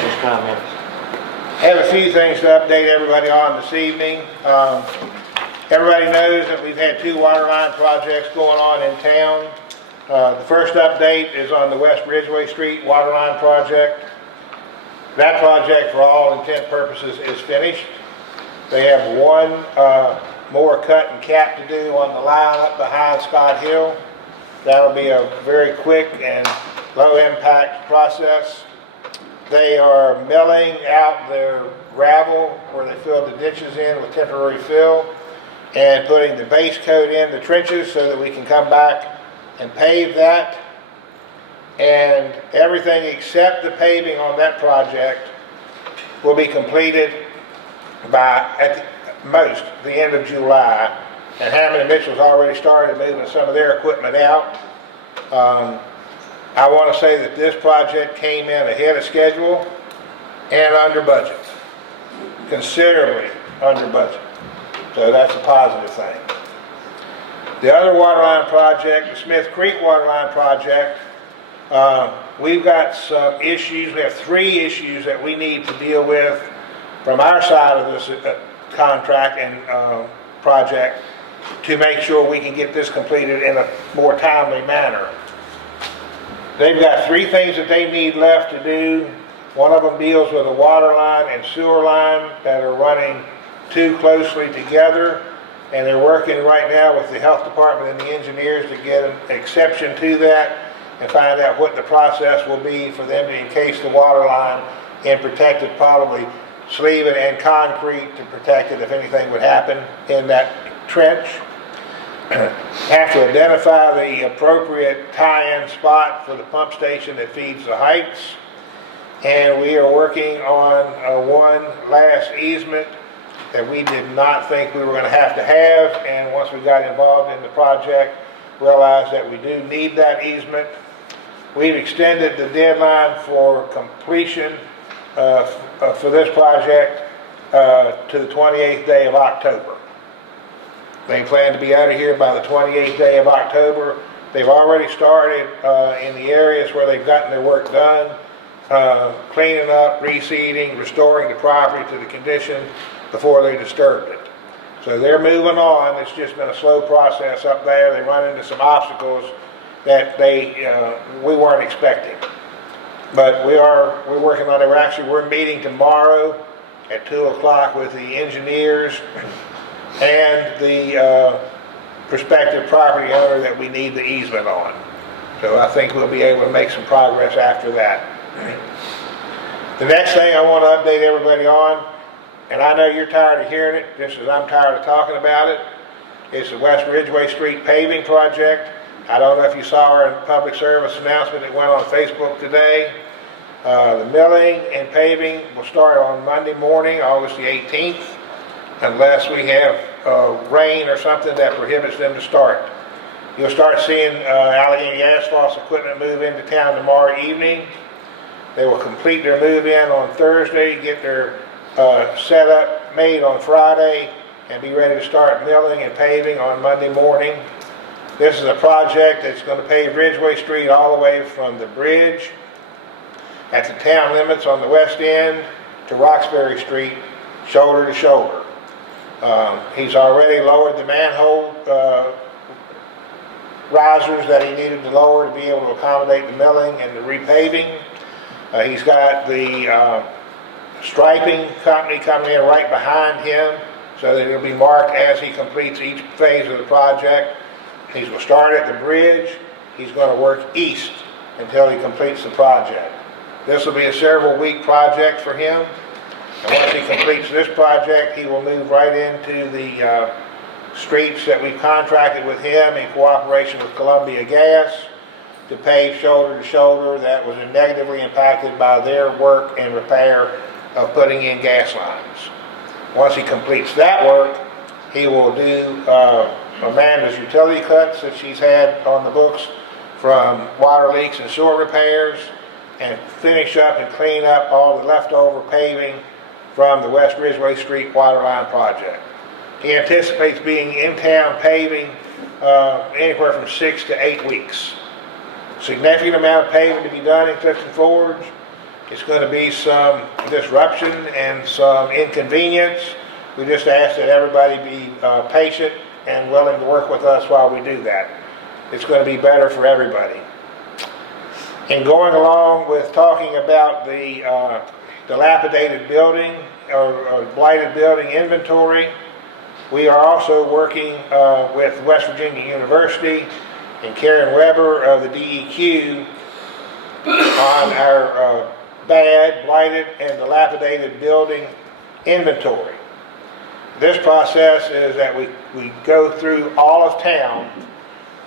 Commissioners' comments. I have a few things to update everybody on this evening. Everybody knows that we've had 2 water line projects going on in town. The first update is on the West Ridgeway Street water line project. That project, for all intent purposes, is finished. They have one more cut and cap to do on the line up behind Scott Hill. That'll be a very quick and low impact process. They are milling out their gravel where they filled the ditches in with temporary fill and putting the base coat in the trenches so that we can come back and pave that. And everything except the paving on that project will be completed by, at the end of July. And Hammond and Mitchell's already started moving some of their equipment out. I want to say that this project came in ahead of schedule and under budget, considerably under budget. So that's a positive thing. The other water line project, the Smith Creek water line project, we've got some issues. We have 3 issues that we need to deal with from our side of this contract and project to make sure we can get this completed in a more timely manner. They've got 3 things that they need left to do. One of them deals with a water line and sewer line that are running too closely together, and they're working right now with the health department and the engineers to get an exception to that and find out what the process will be for them to encase the water line and protect it, probably sleeve it and concrete to protect it if anything would happen in that trench. Have to identify the appropriate tie-in spot for the pump station that feeds the Heights. And we are working on one last easement that we did not think we were going to have, and once we got involved in the project, realized that we do need that easement. We've extended the deadline for completion for this project to the 28th day of October. They plan to be out of here by the 28th day of October. They've already started in the areas where they've gotten their work done, cleaning up, reseeding, restoring the property to the condition before they disturbed it. So they're moving on. It's just been a slow process up there. They run into some obstacles that we weren't expecting. But we're working on it. We're meeting tomorrow at 2 o'clock with the engineers and the prospective property owner that we need the easement on. So I think we'll be able to make some progress after that. The next thing I want to update everybody on, and I know you're tired of hearing it, just as I'm tired of talking about it, is the West Ridgeway Street paving project. I don't know if you saw our public service announcement that went on Facebook today. The milling and paving will start on Monday morning, August the 18th, unless we have rain or something that prohibits them to start. You'll start seeing Allegheny Asphalt's equipment move into town tomorrow evening. They will complete their move-in on Thursday, get their setup made on Friday, and be ready to start milling and paving on Monday morning. This is a project that's going to pave Ridgeway Street all the way from the bridge at the town limits on the west end to Roxbury Street, shoulder to shoulder. He's already lowered the manhole risers that he needed to lower to be able to accommodate the milling and the repaving. He's got the striping company coming in right behind him so that it'll be marked as he completes each phase of the project. He's going to start at the bridge. He's going to work east until he completes the project. This will be a several-week project for him. And once he completes this project, he will move right into the streets that we've contracted with him in cooperation with Columbia Gas to pave shoulder to shoulder that was negatively impacted by their work and repair of putting in gas lines. Once he completes that work, he will do Amanda's utility cuts that she's had on the books from water leaks and sewer repairs, and finish up and clean up all the leftover paving from the West Ridgeway Street water line project. He anticipates being in town paving anywhere from 6 to 8 weeks. Significant amount of paving to be done in Clifton Forge, It's going to be some disruption and some inconvenience. We just ask that everybody be patient and willing to work with us while we do that. It's going to be better for everybody. And going along with talking about the dilapidated building or blighted building inventory, we are also working with West Virginia University and Karen Weber of the DEQ on our bad, blighted, and dilapidated building inventory. This process is that we go through all of town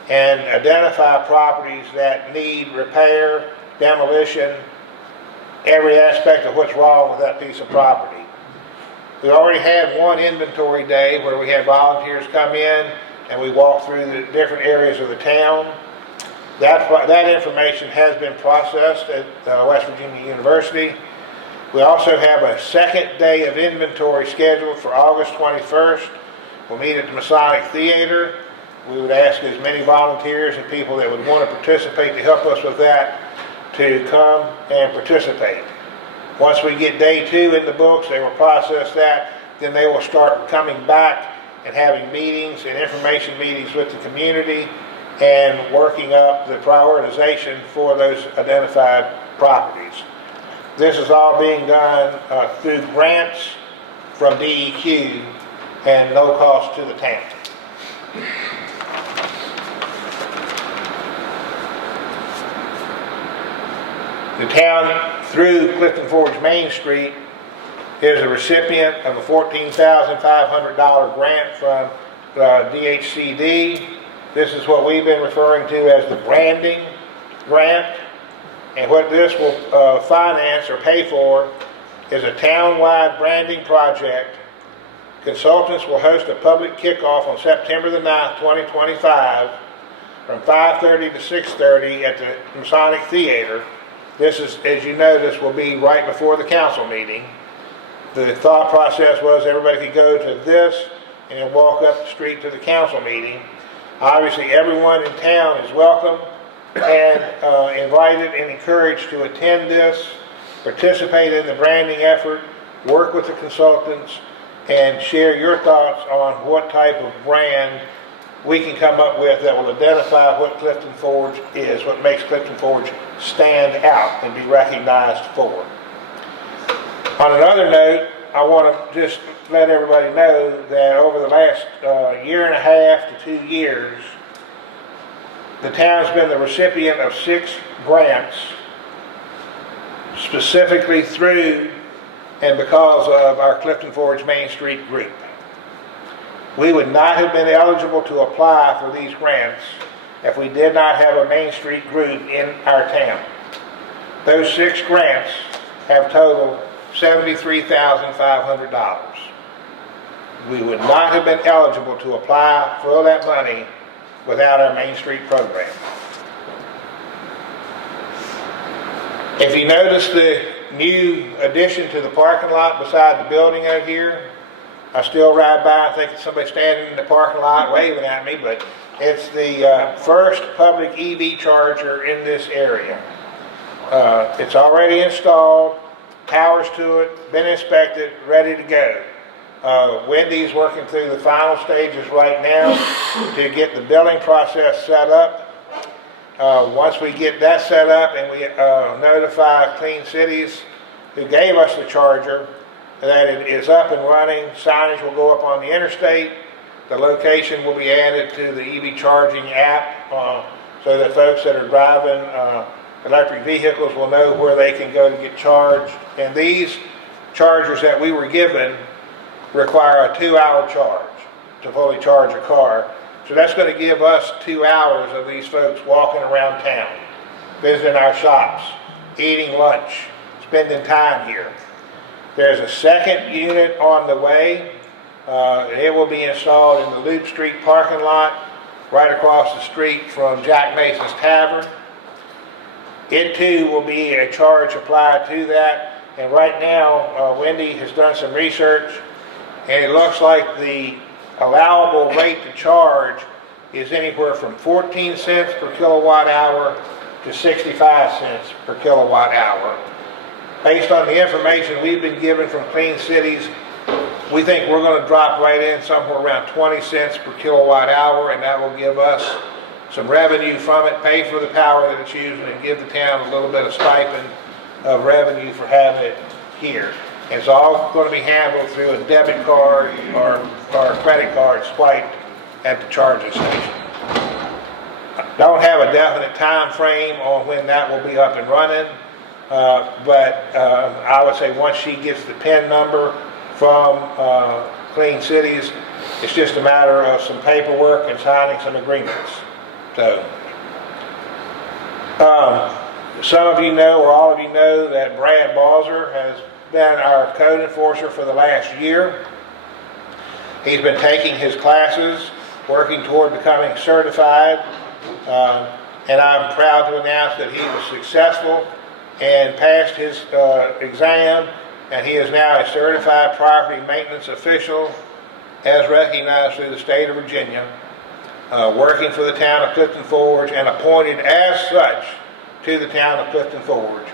and identify properties that need repair, demolition, every aspect of what's wrong with that piece of property. We already had one inventory day where we had volunteers come in and we walked through the different areas of the town. That information has been processed at West Virginia University. We also have a second day of inventory scheduled for August 21st. We'll meet at the Masonic Theater. We would ask as many volunteers and people that would want to participate to help us with that to come and participate. Once we get day 2 in the books, they will process that. Then they will start coming back and having meetings and information meetings with the community and working up the prioritization for those identified properties. This is all being done through grants from DEQ and no cost to the town. The town, through Clifton Forge Main Street, is a recipient of a $14,500 grant from DHCD. This is what we've been referring to as the branding grant. And what this will finance or pay for is a town-wide branding project. Consultants will host a public kickoff on September the 9th, 2025 from 5:30 to 6:30 at the Masonic Theater. This is, as you know, this will be right before the council meeting. The thought process was everybody could go to this and then walk up the street to the council meeting. Obviously, everyone in town is welcome and invited and encouraged to attend this, participate in the branding effort, work with the consultants, and share your thoughts on what type of brand we can come up with that will identify what Clifton Forge is, what makes Clifton Forge stand out and be recognized for. On another note, I want to just let everybody know that over the last year and a half to 2 years, the town's been the recipient of 6 grants specifically through and because of our Clifton Forge Main Street group. We would not have been eligible to apply for these grants if we did not have a Main Street group in our town. Those 6 grants have totaled $73,500. We would not have been eligible to apply for that money without our Main Street program. If you notice the new addition to the parking lot beside the building out here, I still ride by and think it's somebody standing in the parking lot waving at me, but it's the first public EV charger in this area. It's already installed, powers to it, been inspected, ready to go. Wendy's working through the final stages right now to get the billing process set up. Once we get that set up and we notify Clean Cities, who gave us the charger, that it is up and running, signage will go up on the interstate, the location will be added to the EV charging app so that folks that are driving electric vehicles will know where they can go to get charged. And these chargers that we were given require a 2-hour charge to fully charge a car. So that's going to give us 2 hours of these folks walking around town, visiting our shops, eating lunch, spending time here. There's a second unit on the way. It will be installed in the Loop Street parking lot right across the street from Jack Mason's Tavern. It too will be a charge applied to that. And right now, Wendy has done some research, and it looks like the allowable rate to charge is anywhere from 14 cents per kilowatt hour to 65 cents per kilowatt hour. based on the information we've been given from Clean Cities, we think we're going to drop right in somewhere around 20 cents per kilowatt hour, and that will give us some revenue from it, pay for the power that it's using, and give the town a little bit of stipend of revenue for having it here. And it's all going to be handled through a debit card or credit card swiped at the charging station. Don't have a definite time frame on when that will be up and running, but I would say once she gets the PIN number from Clean Cities, it's just a matter of some paperwork and signing some agreements. So, some of you know, or all of you know, that Brad Balzer has been our code enforcer for the last year. He's been taking his classes, working toward becoming certified, and I'm proud to announce that he was successful and passed his exam, and he is now a certified property maintenance official as recognized through the state of Virginia, working for the town of Clifton Forge and appointed as such to the town of Clifton Forge.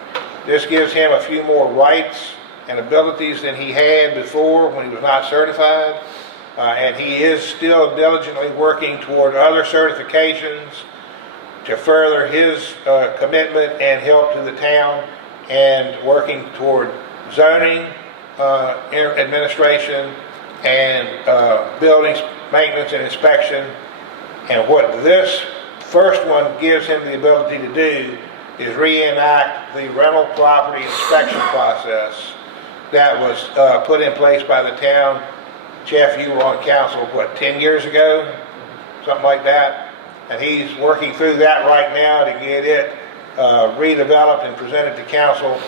This gives him a few more rights and abilities than he had before when he was not certified, and he is still diligently working toward other certifications to further his commitment and help to the town, and working toward zoning administration and buildings maintenance and inspection. And what this first one gives him the ability to do is reenact the rental property inspection process that was put in place by the town. Jeff, you were on council, what, 10 years ago? Something like that. And he's working through that right now to get it redeveloped and presented to council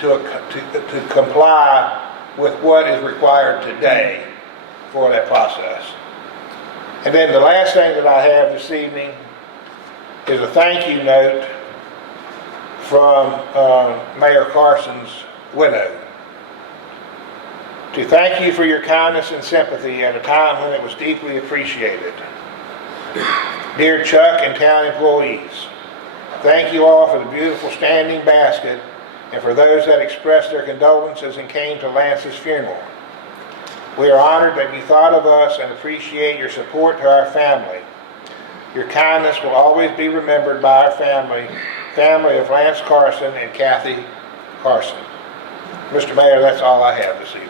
to comply with what is required today for that process. And then the last thing that I have this evening is a thank you note from Mayor Carson's widow. To thank you for your kindness and sympathy at a time when it was deeply appreciated. Dear Chuck and town employees, thank you all for the beautiful standing basket and for those that expressed their condolences and came to Lance's funeral. We are honored that you thought of us and appreciate your support to our family. Your kindness will always be remembered by our family of Lance Carson and Kathy Carson. Mr. Mayor, that's all I have this evening.